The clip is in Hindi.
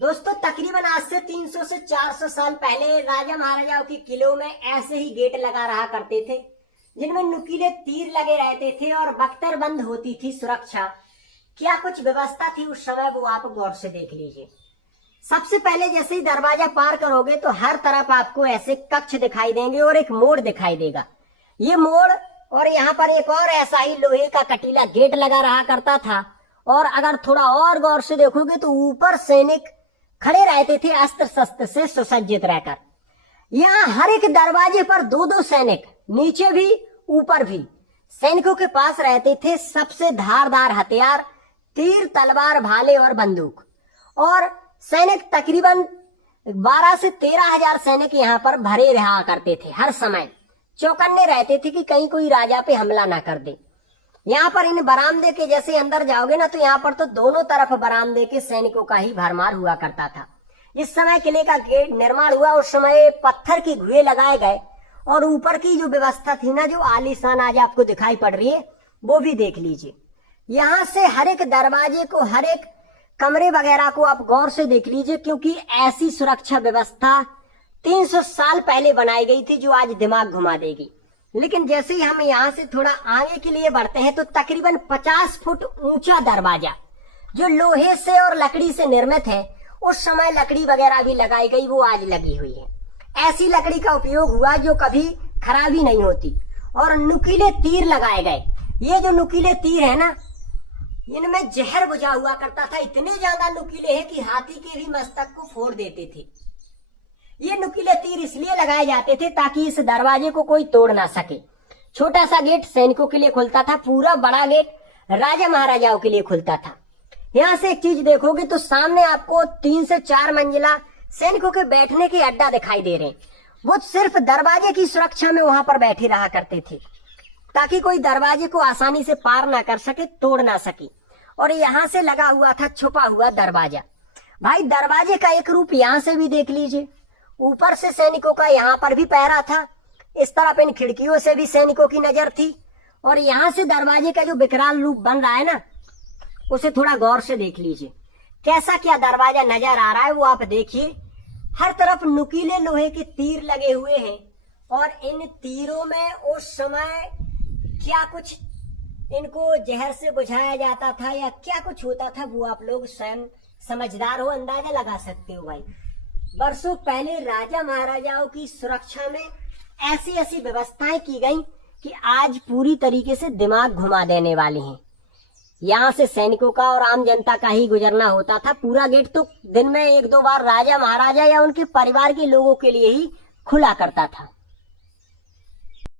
दोस्तों तकरीबन आज से 300 से 400 साल पहले राजा महाराजाओं के किलों में ऐसे ही गेट लगा रहा करते थे, जिनमें नुकीले तीर लगे रहते थे और बख्तर बंद होती थी सुरक्षा। क्या कुछ व्यवस्था थी उस समय, वो आप गौर से देख लीजिए। सबसे पहले जैसे ही दरवाजा पार करोगे तो हर तरफ आपको ऐसे कक्ष दिखाई देंगे और एक मोड़ दिखाई देगा। ये मोड़ और यहाँ पर एक और ऐसा ही लोहे का कटीला गेट लगा रहा करता था। और अगर थोड़ा और गौर से देखोगे तो ऊपर सैनिक खड़े रहते थे अस्त्र शस्त्र से सुसज्जित रहकर। यहाँ हर एक दरवाजे पर दो दो सैनिक, नीचे भी ऊपर भी सैनिकों के पास रहते थे सबसे धारदार हथियार, तीर, तलवार, भाले और बंदूक। और सैनिक तकरीबन 12 से 13,000 सैनिक यहाँ पर भरे रहा करते थे। हर समय चौकन्ने रहते थे कि कहीं कोई राजा पे हमला ना कर दे। यहाँ पर इन बरामदे के जैसे अंदर जाओगे ना तो यहाँ पर तो दोनों तरफ बरामदे के सैनिकों का ही भरमार हुआ करता था। जिस समय किले का गेट निर्माण हुआ उस समय पत्थर की घुए लगाए गए और ऊपर की जो व्यवस्था थी ना, जो आलीशान आज आपको दिखाई पड़ रही है, वो भी देख लीजिए। यहाँ से हर एक दरवाजे को, हर एक कमरे वगैरह को आप गौर से देख लीजिए, क्योंकि ऐसी सुरक्षा व्यवस्था 300 साल पहले बनाई गई थी जो आज दिमाग घुमा देगी। लेकिन जैसे ही हम यहाँ से थोड़ा आगे के लिए बढ़ते हैं तो तकरीबन 50 फुट ऊंचा दरवाजा जो लोहे से और लकड़ी से निर्मित है, उस समय लकड़ी वगैरह भी लगाई गई, वो आज लगी हुई है। ऐसी लकड़ी का उपयोग हुआ जो कभी खराबी नहीं होती। और नुकीले तीर लगाए गए। ये जो नुकीले तीर है ना, इनमें जहर बुझा हुआ करता था। इतने ज्यादा नुकीले हैं कि हाथी के भी मस्तक को फोड़ देते थे। ये नुकीले तीर इसलिए लगाए जाते थे ताकि इस दरवाजे को कोई तोड़ ना सके। छोटा सा गेट सैनिकों के लिए खुलता था, पूरा बड़ा गेट राजा महाराजाओं के लिए खुलता था। यहाँ से एक चीज देखोगे तो सामने आपको 3 से 4 मंजिला सैनिकों के बैठने के अड्डा दिखाई दे रहे हैं। वो सिर्फ दरवाजे की सुरक्षा में वहां पर बैठे रहा करते थे ताकि कोई दरवाजे को आसानी से पार ना कर सके, तोड़ ना सके। और यहाँ से लगा हुआ था छुपा हुआ दरवाजा। भाई दरवाजे का एक रूप यहाँ से भी देख लीजिए। ऊपर से सैनिकों का यहाँ पर भी पहरा था, इस तरफ इन खिड़कियों से भी सैनिकों की नजर थी। और यहाँ से दरवाजे का जो विकराल रूप बन रहा है ना, उसे थोड़ा गौर से देख लीजिए। कैसा क्या दरवाजा नजर आ रहा है वो आप देखिए। हर तरफ नुकीले लोहे के तीर लगे हुए हैं और इन तीरों में उस समय क्या कुछ इनको जहर से बुझाया जाता था या क्या कुछ होता था, वो आप लोग स्वयं समझदार हो, अंदाजा लगा सकते हो। भाई बरसों पहले राजा महाराजाओं की सुरक्षा में ऐसी ऐसी व्यवस्थाएं की गई कि आज पूरी तरीके से दिमाग घुमा देने वाली हैं। यहाँ से सैनिकों का और आम जनता का ही गुजरना होता था। पूरा गेट तो दिन में 1-2 बार राजा महाराजा या उनके परिवार के लोगों के लिए ही खुला करता था।